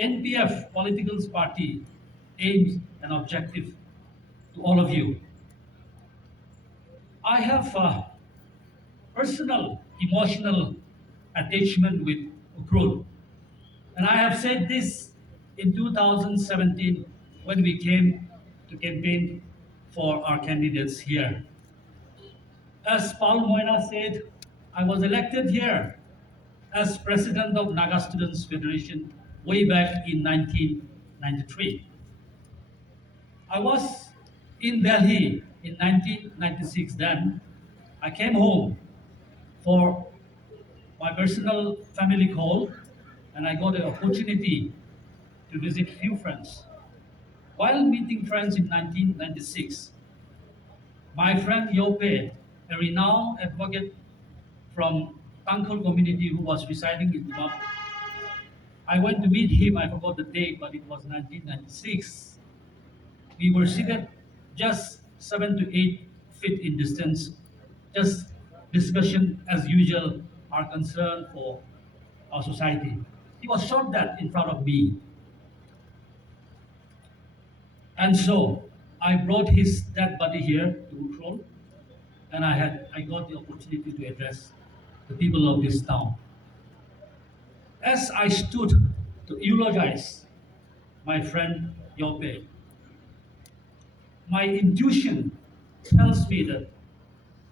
NPF political party aims and objective to all of you. I have a personal, emotional attachment with Ukhrul. And I have said this in 2017 when we came to campaign for our candidates here. As Paul Moina said, I was elected here as president of Naga Students Federation way back in 1993. I was in Delhi in 1996 then. I came home for my personal family call and I got an opportunity to visit few friends. While meeting friends in 1996, my friend Yope, a renowned advocate from Tangkhul community who was residing in Zimbabwe, I went to meet him. I forgot the date, but it was 1996. We were seated just 7 to 8 feet in distance, just discussion as usual, our concern for our society. He was shot dead in front of me. And so I brought his dead body here to Ukhrul, and I got the opportunity to address the people of this town. As I stood to eulogize my friend Yope, my intuition tells me that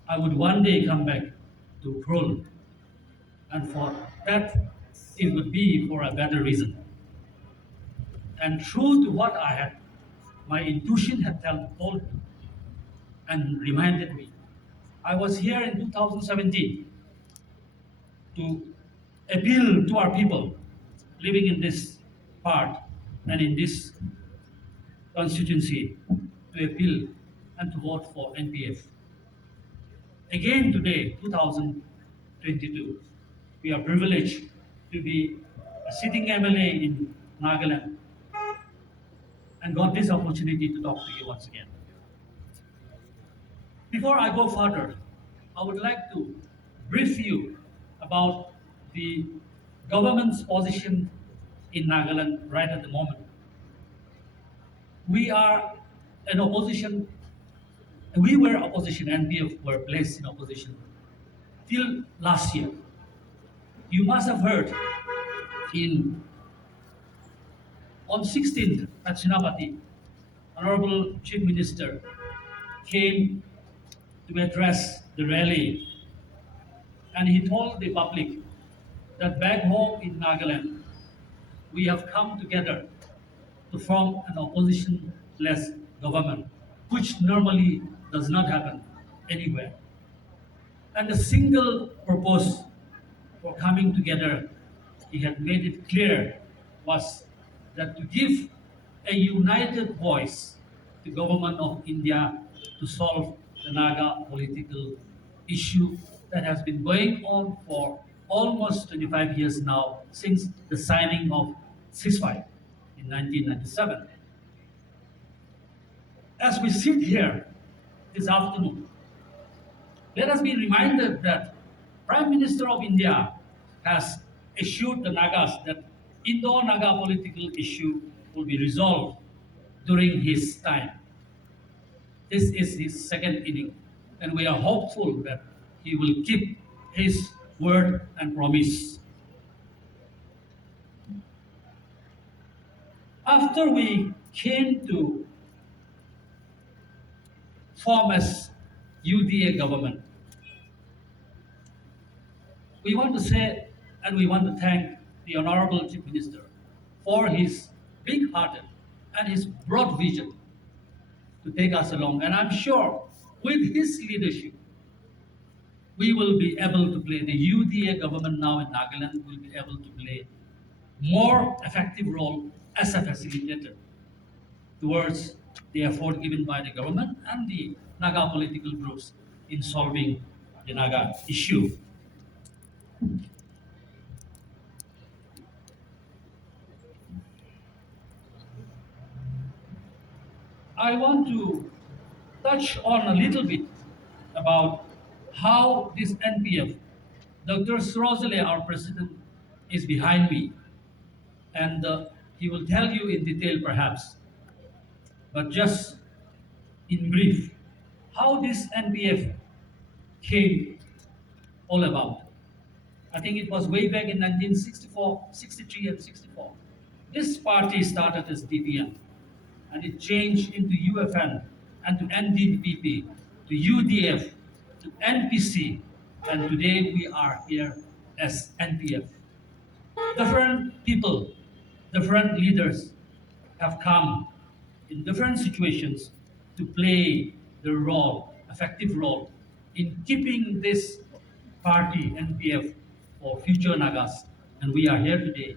I would one day come back to Ukhrul, and for that it would be for a better reason. And true to what my intuition had told me and reminded me. I was here in 2017 to appeal to our people living in this part and in this constituency to appeal and to vote for NPF. Again today, 2022, we are privileged to be a sitting MLA in Nagaland and got this opportunity to talk to you once again. Before I go further, I would like to brief you about the government's position in Nagaland right at the moment. We are an opposition, we were opposition, NPF were placed in opposition till last year. You must have heard on 16th at Sinapati, Honorable Chief Minister came to address the rally, and he told the public that back home in Nagaland, we have come together to form an opposition-less government, which normally does not happen anywhere. And the single purpose for coming together, he had made it clear, was that to give a united voice to government of India to solve the Naga political issue that has been going on for almost 25 years now since the signing of ceasefire in 1997. As we sit here this afternoon, let us be reminded that Prime Minister of India has assured the Nagas that Indo-Naga political issue will be resolved during his time. This is his second inning, and we are hopeful that he will keep his word and promise. After we came to form as UDA government, we want to say and we want to thank the Honorable Chief Minister for his big-hearted and his broad vision to take us along. And I'm sure with his leadership, we will be able to play, the UDA government now in Nagaland will be able to play more effective role as a facilitator towards the effort given by the government and the Naga political groups in solving the Naga issue. I want to touch on a little bit about how this NPF, Dr. Surozale, our president, is behind me. And He will tell you in detail perhaps, but just in brief, how this NPF came all about. I think it was way back in 1964, 63 and 64. This party started as DPN and it changed into UFN and to NDPP, to UDF, to NPC, and today we are here as NPF. Different people, different leaders have come in different situations to play the role, effective role, in keeping this party, NPF, for future Nagas. And we are here today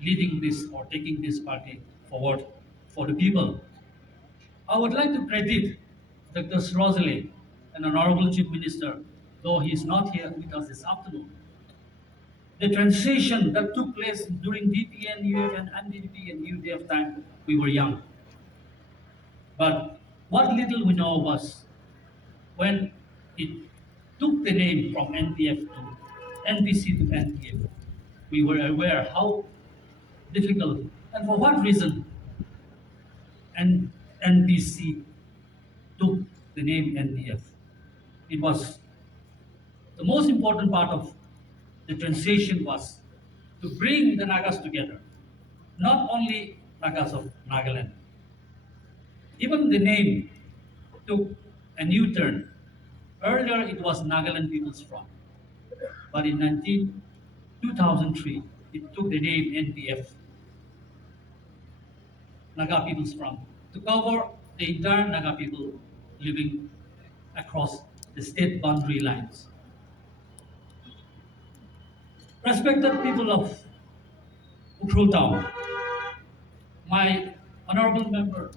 leading this or taking this party forward for the people. I would like to credit Dr. Srozele, an Honorable Chief Minister, though he is not here with us this afternoon. The transition that took place during DPN, UFN, NDP, and UDF time, we were young. But what little we know was when it took the name from NPF to NPC to NPF, we were aware how difficult and for what reason NPC took the name NPF. It was the most important part of the transition was to bring the Nagas together, not only Nagas of Nagaland. Even the name took a new turn. Earlier, it was Nagaland People's Front, but in 2003, it took the name NPF, Naga People's Front, to cover the entire Naga people living across the state boundary lines. Respected people of Ukhrul town, my honorable member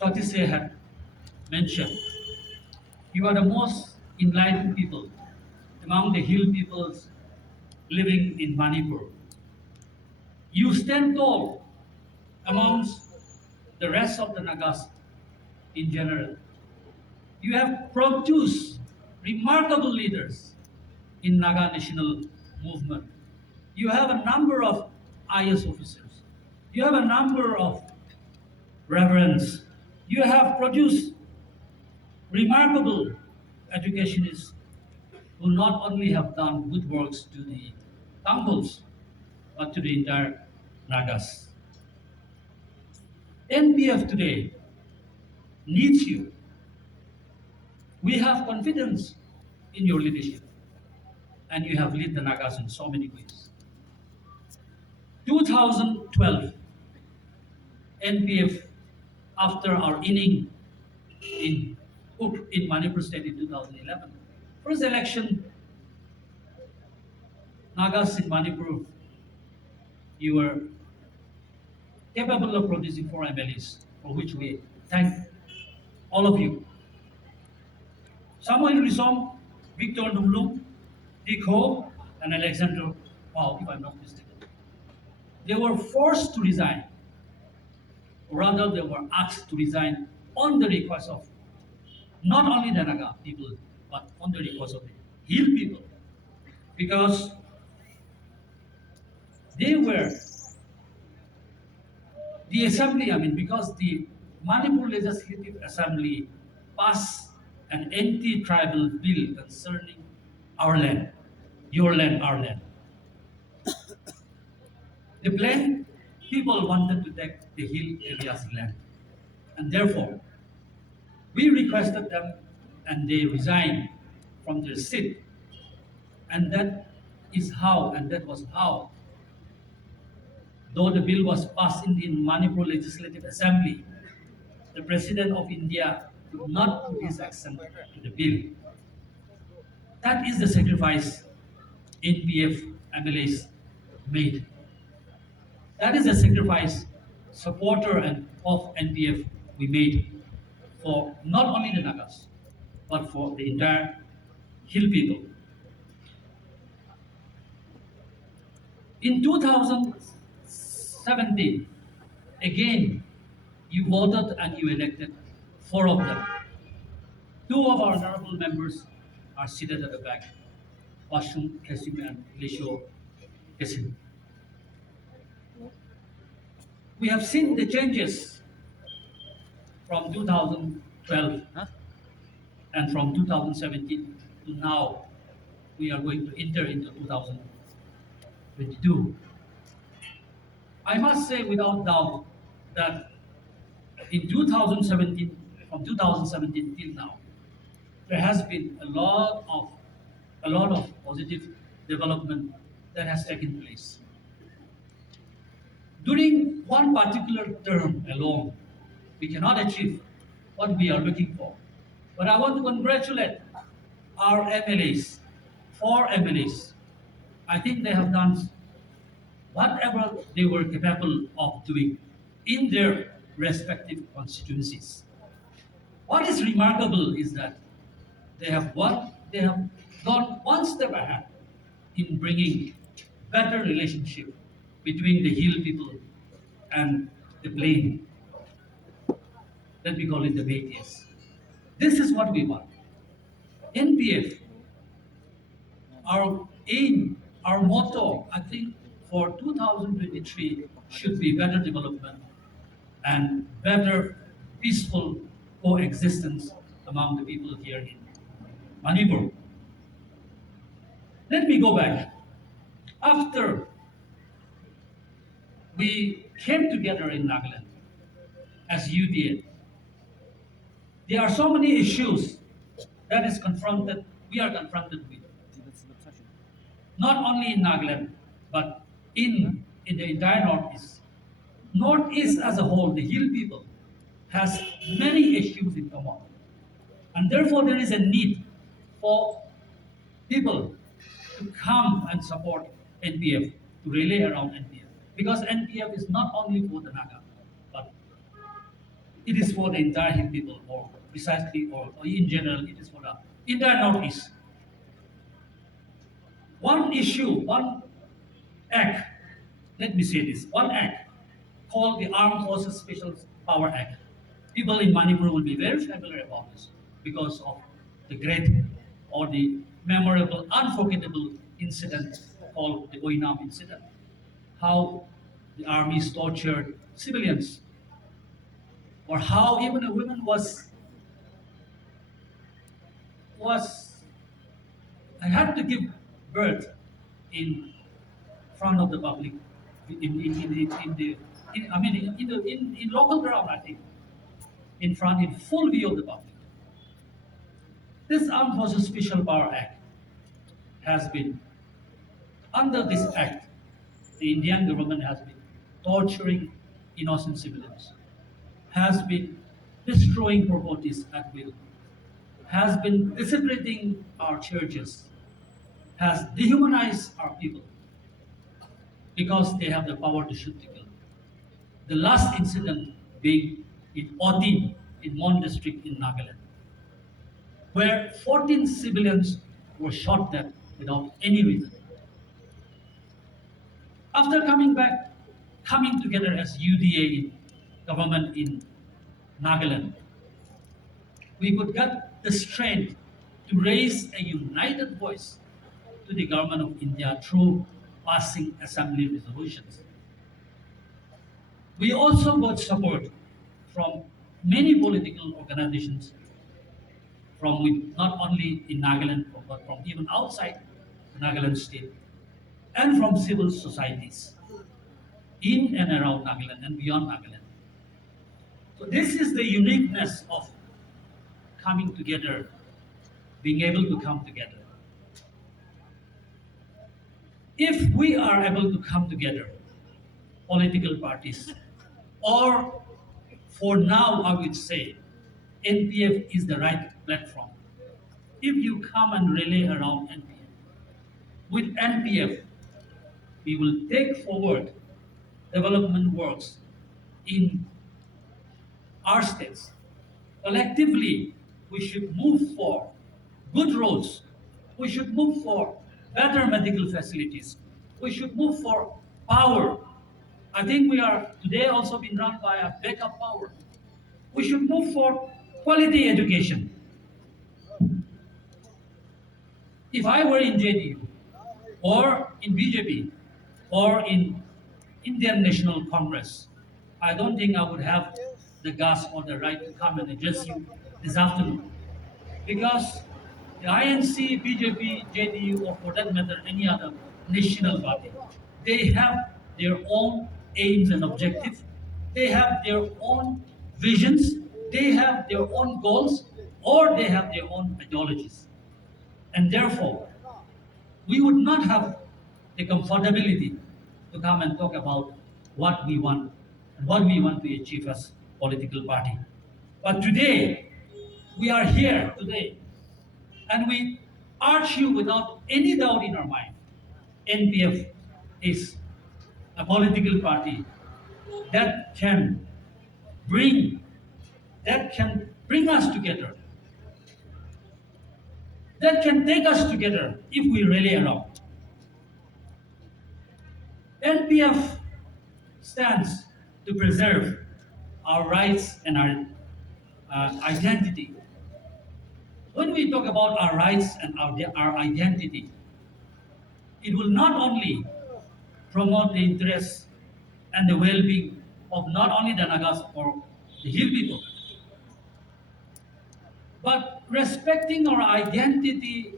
Tatise had mentioned, you are the most enlightened people among the hill peoples living in Manipur. You stand tall amongst the rest of the Nagas in general. You have produced remarkable leaders in Naga national movement. You have a number of IS officers. You have a number of reverends. You have produced remarkable educationists who not only have done good works to the temples, but to the entire Nagas. NPF today needs you. We have confidence in your leadership, and you have led the Nagas in so many ways. 2012, NPF, after our inning in in Manipur State in 2011, first election, Nagas in Manipur, you were capable of producing 4 MLAs, for which we thank all of you. Samuel Risom, Victor Numlum, Vikheho, and Alexander Wow, if I'm not mistaken. They were forced to resign, or rather they were asked to resign on the request of not only the Naga people, but on the request of the Hill people, because they were the assembly, because the Manipur Legislative Assembly passed an anti-tribal bill concerning our land, your land, our land. The Plain people wanted to take the hill areas land, and therefore we requested them, and they resigned from their seat, and that was how, though the bill was passed in the Manipur Legislative Assembly, the President of India could not put his accent to the bill. That is the sacrifice NPF MLAs made. That is the sacrifice supporter and of NPF we made for not only the Nagas, but for the entire Hill people. In 2017, again, you voted and you elected 4 of them. 2 of our honorable members are seated at the back, Washum Kesim and Lisho Kesim. We have seen the changes from 2012 and from 2017 to now. We are going to enter into 2022. I must say without doubt that in 2017, from 2017 till now, there has been a lot of positive development that has taken place. During one particular term alone, we cannot achieve what we are looking for. But I want to congratulate our MLAs, 4 MLAs. I think they have done whatever they were capable of doing in their respective constituencies. What is remarkable is that they have gone one step ahead in bringing better relationship between the hill people and the plain. Let me call it the Métis. This is what we want. NPF, our aim, our motto, I think for 2023 should be better development and better peaceful coexistence among the people here in Manipur. Let me go back. After we came together in Nagaland as UDA, there are so many issues that is confronted, we are confronted with, not only in Nagaland, but in the entire Northeast. Northeast as a whole, the hill people, has many issues in common. And therefore, there is a need for people to come and support NPF, to rally around NPF. Because NPF is not only for the Naga, but it is for the entire hill people, or precisely, or in general, it is for the entire Northeast. One issue, one act, let me say this, one act called the Armed Forces Special Power Act. People in Manipur will be very familiar about this because of the great or the memorable, unforgettable incident called the Oinam incident. How the armies tortured civilians, or how even a woman was I had to give birth in front of the public, I mean, in local ground, I think, in full view of the public. This Armed Forces Special Power Act has been, under this act, the Indian government has been torturing innocent civilians, has been destroying properties at will, has been desecrating our churches, has dehumanized our people because they have the power to shoot to kill. The last incident being in Odin, in Mon district in Nagaland, where 14 civilians were shot dead without any reason. After coming together as UDA government in Nagaland, we could get the strength to raise a united voice to the government of India through passing assembly resolutions. We also got support from many political organizations not only in Nagaland, but from even outside the Nagaland state, and from civil societies in and around Nagaland and beyond Nagaland. So this is the uniqueness of coming together, being able to come together. If we are able to come together, political parties, or for now, I would say, NPF is the right platform. If you come and rally around NPF, with NPF, we will take forward development works in our states. Collectively, we should move for good roads. We should move for better medical facilities. We should move for power. I think we are today also being run by a backup power. We should move for quality education. If I were in JDU, or in BJP, or in Indian National Congress, I don't think I would have the guts or the right to come and address you this afternoon. Because the INC, BJP, JDU, or for that matter, any other national party, they have their own aims and objectives. They have their own visions. They have their own goals, or they have their own ideologies. And therefore, we would not have the comfortability to come and talk about what we want and what we want to achieve as political party. But today, we are here today, and we urge you without any doubt in our mind, NPF is a political party that can bring that can bring us together, that can take us together if we rally around. NPF stands to preserve our rights and our identity. When we talk about our rights and our identity, it will not only promote the interests and the well-being of not only the Nagas or the hill people, but respecting our identity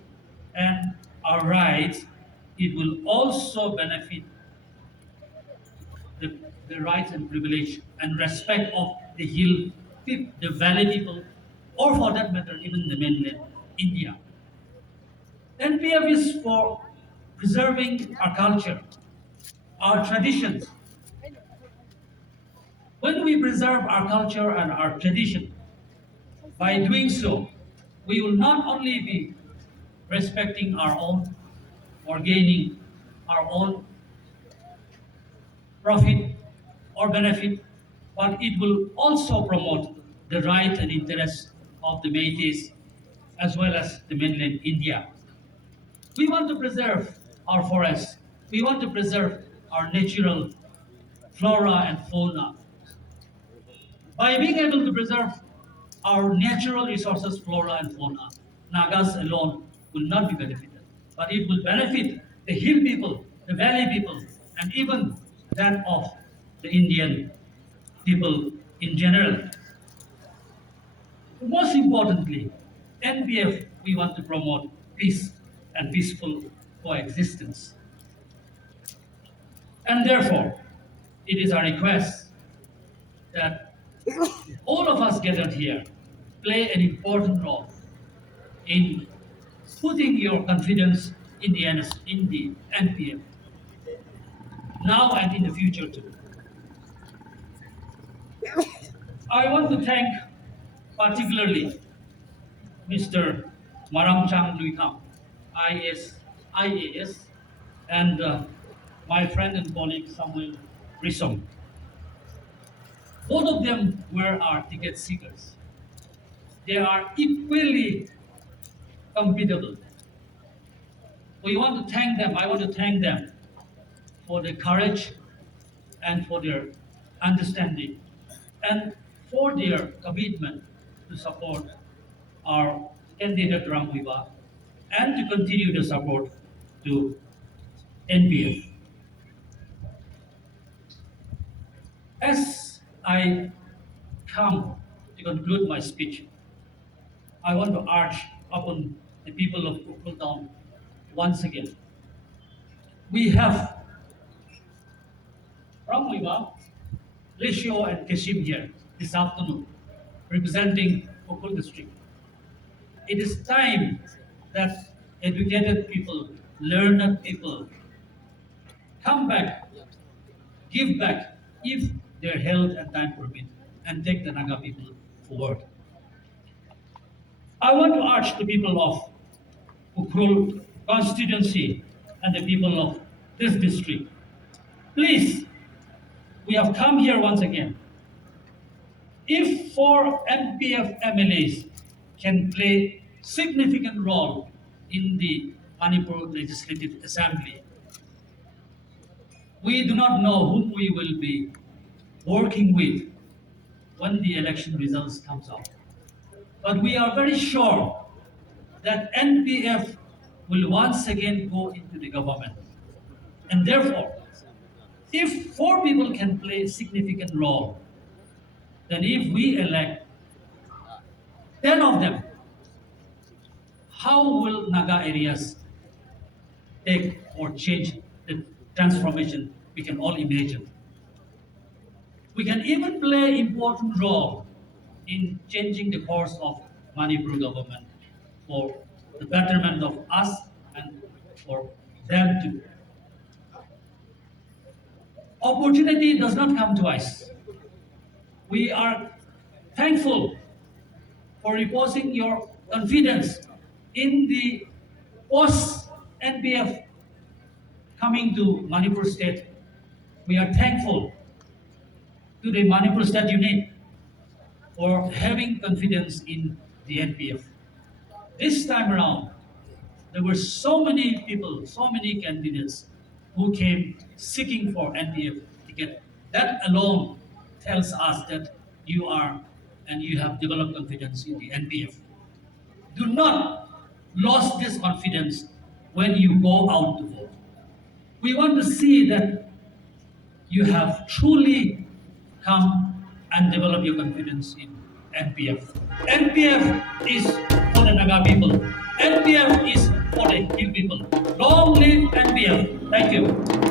and our rights, it will also benefit the, the rights and privilege and respect of the hill people, the valley people, or for that matter, even the mainland India. NPF is for preserving our culture, our traditions. When we preserve our culture and our tradition, by doing so, we will not only be respecting our own or gaining our own profit or benefit, but it will also promote the right and interests of the Métis as well as the mainland India. We want to preserve our forests. We want to preserve our natural flora and fauna. By being able to preserve our natural resources, flora and fauna, Nagas alone will not be benefited, but it will benefit the hill people, the valley people, and even that of the Indian people in general. Most importantly, NPF, we want to promote peace and peaceful coexistence. And therefore, it is our request that all of us gathered here play an important role in putting your confidence in in the NPF, now and in the future too. I want to thank particularly Mr. Maramchang Luikam, IAS, and my friend and colleague Samuel Risom. Both of them were our ticket seekers. They are equally compatible. We want to thank them. I want to thank them for their courage and for their understanding and for their commitment to support our candidate Ramwiba and to continue the support to NPF. As I come to conclude my speech, I want to urge upon the people of Ukhrul town once again. We have Ramwiba, Lesho, and Kashim here this afternoon, representing Ukhrul district. It is time that educated people, learned people come back, give back if their health and time permit, and take the Naga people forward. I want to urge the people of Ukhrul constituency and the people of this district, please, we have come here once again. If 4 NPF MLAs can play significant role in the Manipur Legislative Assembly, we do not know whom we will be working with when the election results comes out. But we are very sure that NPF will once again go into the government. And therefore, If four people can play a significant role, then if we elect 10 of them, how will Naga areas take or change the transformation we can all imagine? We can even play important role in changing the course of Manipur government for the betterment of us and for them too. Opportunity does not come twice. We are thankful for reposing your confidence in the post NPF coming to Manipur state. We are thankful to the Manipur state unit for having confidence in the NPF. This time around, there were so many people, so many candidates who came seeking for NPF ticket. That alone tells us that you are and you have developed confidence in the NPF. Do not lose this confidence when you go out to vote. We want to see that you have truly come and develop your confidence in NPF. NPF is for the Naga people. NPF is for the Hill people. Long live NPF. Thank you.